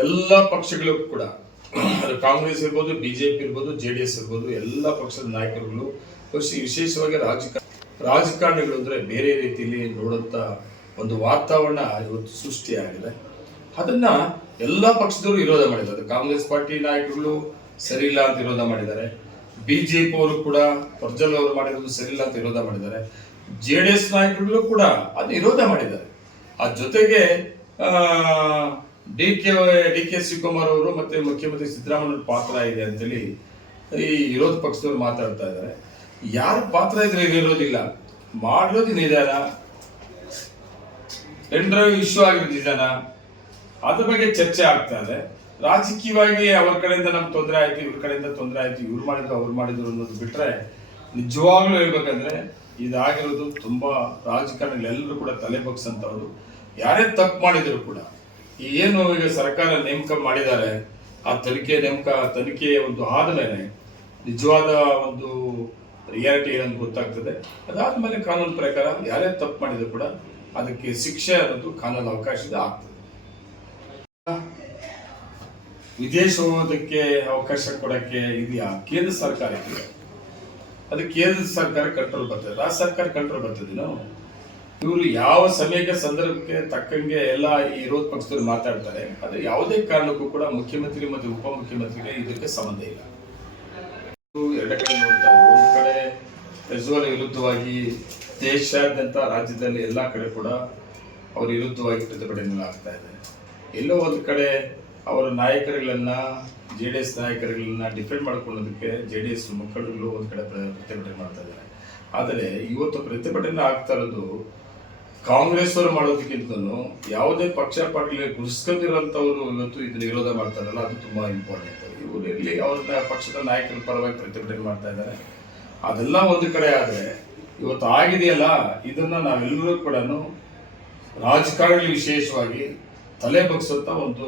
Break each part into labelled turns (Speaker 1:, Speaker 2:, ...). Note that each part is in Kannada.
Speaker 1: ಎಲ್ಲ ಪಕ್ಷಗಳು ಕೂಡ ಕಾಂಗ್ರೆಸ್ ಇರ್ಬೋದು, ಬಿಜೆಪಿ ಇರ್ಬೋದು ಜೆ ಡಿ ಎಸ್ ಇರ್ಬೋದು, ಎಲ್ಲ ಪಕ್ಷದ ನಾಯಕರುಗಳು ವಿಶ್- ವಿಶೇಷವಾಗಿ ರಾಜಕಾರಣ ರಾಜಕಾರಣಿಗಳು ಅಂದ್ರೆ ಬೇರೆ ರೀತಿಯಲ್ಲಿ ನೋಡುವಂತ ಒಂದು ವಾತಾವರಣ ಇವತ್ತು ಸೃಷ್ಟಿಯಾಗಿದೆ. ಅದನ್ನ ಎಲ್ಲ ಪಕ್ಷದವರು ವಿರೋಧ ಮಾಡಿದ್ದಾರೆ. ಕಾಂಗ್ರೆಸ್ ಪಾರ್ಟಿ ನಾಯಕರುಗಳು ಸರಿ ಇಲ್ಲ ಅಂತ ವಿರೋಧ ಮಾಡಿದ್ದಾರೆ. ಬಿಜೆಪಿ ಅವರು ಕೂಡ ಪ್ರಜ್ವಲ್ ಅವರು ಮಾಡಿರೋದು ಸರಿ ಇಲ್ಲ ಅಂತ ವಿರೋಧ ಮಾಡಿದ್ದಾರೆ. ಜೆ ಡಿ ಎಸ್ ನಾಯಕರುಗಳು ಕೂಡ ಅದು ವಿರೋಧ ಮಾಡಿದ್ದಾರೆ. ಆ ಜೊತೆಗೆ D K D K Shivakumar ಅವರು ಮತ್ತೆ ಮುಖ್ಯಮಂತ್ರಿ ಸಿದ್ದರಾಮಯ್ಯ ಪಾತ್ರ ಇದೆ ಅಂತೇಳಿ ಈ ವಿರೋಧ ಪಕ್ಷದವರು ಮಾತಾಡ್ತಾ ಇದ್ದಾರೆ. ಯಾರ ಪಾತ್ರ ಇದ್ರೆ ಇರೋದಿಲ್ಲ? ಮಾಡಿರೋದು ನಿಧಾನ. ಟೆಂಡರ್ ಇಶ್ಯೂ ಆಗಿರೋದು ನಿಧಾನ. ಅದ್ರ ಬಗ್ಗೆ ಚರ್ಚೆ ಆಗ್ತಾ ಇದೆ. ರಾಜಕೀಯವಾಗಿ ಅವ್ರ ಕಡೆಯಿಂದ ನಮ್ಗೆ ತೊಂದರೆ ಆಯ್ತು, ಇವ್ರ ಕಡೆಯಿಂದ ತೊಂದರೆ ಆಯ್ತು, ಇವ್ರು ಮಾಡಿದ್ರು, ಅವ್ರು ಮಾಡಿದ್ರು ಅನ್ನೋದು ಬಿಟ್ರೆ ನಿಜವಾಗ್ಲೂ ಹೇಳ್ಬೇಕಂದ್ರೆ ಇದಾಗಿರೋದು ತುಂಬಾ ರಾಜಕಾರಣಿಗಳೆಲ್ಲರೂ ಕೂಡ ತಲೆ ಬಗ್ಸಂತವ್ರು ಯಾರೇ ತಪ್ಪು ಮಾಡಿದ್ರು ಕೂಡ ಏನು ಈಗ ಸರ್ಕಾರ ನೇಮಕ ಮಾಡಿದ್ದಾರೆ, ಆ ತನಿಖೆ ನೇಮಕ ತನಿಖೆ ಒಂದು ಆದಮೇಲೆ ನಿಜವಾದ ಒಂದು ರಿಯಾಲಿಟಿ ಏನಂತ ಗೊತ್ತಾಗ್ತದೆ. ಅದಾದ್ಮೇಲೆ ಕಾನೂನು ಪ್ರಕಾರ ಯಾರೇ ತಪ್ಪು ಮಾಡಿದ್ರು ಕೂಡ ಅದಕ್ಕೆ ಶಿಕ್ಷೆ ಅನ್ನೋದು ಕಾನೂನು ಅವಕಾಶದ ಆಗ್ತದೆ. ವಿದೇಶ ಹೋಗೋದಕ್ಕೆ ಅವಕಾಶ ಕೊಡಕ್ಕೆ ಇದೆಯಾ? ಕೇಂದ್ರ ಸರ್ಕಾರಕ್ಕೆ. ಅದು ಕೇಂದ್ರ ಸರ್ಕಾರ ಕಂಟ್ರೋಲ್ ಬರ್ತದೆ. ರಾಜ್ಯ ಸರ್ಕಾರ ಕಂಟ್ರೋಲ್ ಬರ್ತದೆ ನಾವು ಇವರು ಯಾವ ಸಮಯಕ್ಕೆ ಸಂದರ್ಭಕ್ಕೆ ತಕ್ಕಂಗೆ ಎಲ್ಲ ಈ ವಿರೋಧ ಪಕ್ಷದವ್ರು ಮಾತಾಡ್ತಾರೆ, ಆದರೆ ಯಾವುದೇ ಕಾರಣಕ್ಕೂ ಕೂಡ ಮುಖ್ಯಮಂತ್ರಿ ಮತ್ತು ಉಪಮುಖ್ಯಮಂತ್ರಿಗೆ ಇದಕ್ಕೆ ಸಂಬಂಧ ಇಲ್ಲ. ಎರಡು ಕಡೆ ನೋಡ್ತಾ ಒಂದು ಕಡೆ ಪ್ರಜ್ವಲ್ ವಿರುದ್ಧವಾಗಿ ದೇಶಾದ್ಯಂತ ರಾಜ್ಯದಲ್ಲಿ ಎಲ್ಲ ಕಡೆ ಕೂಡ ಅವ್ರ ವಿರುದ್ಧವಾಗಿ ಪ್ರತಿಭಟನೆಗಳು ಆಗ್ತಾ ಇದೆ. ಎಲ್ಲೋ ಒಂದು ಕಡೆ ಅವರ ನಾಯಕರುಗಳನ್ನು, ಜೆ ಡಿ ಎಸ್ ನಾಯಕರುಗಳನ್ನ ಡಿಫೆಂಡ್ ಮಾಡ್ಕೊಳ್ಳೋದಕ್ಕೆ ಜೆ ಡಿ ಎಸ್ ಮುಖಂಡರುಗಳು ಒಂದು ಕಡೆ ಪ್ರ- ಪ್ರತಿಭಟನೆ ಮಾಡ್ತಾ ಇದ್ದಾರೆ. ಆದರೆ ಇವತ್ತು ಪ್ರತಿಭಟನೆ ಆಗ್ತಾ ಇರೋದು ಕಾಂಗ್ರೆಸ್ ಅವರು ಮಾಡೋದಕ್ಕಿಂತನೂ ಯಾವುದೇ ಪಕ್ಷ ಪಾರ್ಟಿ ಗುರುಸ್ಕೊಂಡಿರೋಂಥವ್ರು ಇವತ್ತು ಇದನ್ನ ವಿರೋಧ ಮಾಡ್ತಾರಲ್ಲ, ಅದು ತುಂಬಾ ಇಂಪಾರ್ಟೆಂಟ್ ಇವರು ಇಲ್ಲಿ ಅವ್ರನ್ನ ಪಕ್ಷದ ನಾಯಕರ ಪರವಾಗಿ ಪ್ರತಿಭಟನೆ ಮಾಡ್ತಾ ಇದ್ದಾರೆ. ಅದೆಲ್ಲ ಒಂದು ಕಡೆ ಆದರೆ ಇವತ್ತು ಆಗಿದೆಯಲ್ಲ, ಇದನ್ನ ನಾವೆಲ್ಲರೂ ಕೂಡ ರಾಜಕಾರಣಿ ವಿಶೇಷವಾಗಿ ತಲೆ ಬಗ್ಸೋಂಥ ಒಂದು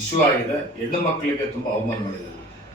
Speaker 1: ಇಶ್ಯೂ ಆಗಿದೆ. ಹೆಣ್ಣು ಮಕ್ಕಳಿಗೆ ತುಂಬಾ ಅವಮಾನ ಮಾಡಿದ್ದಾರೆ.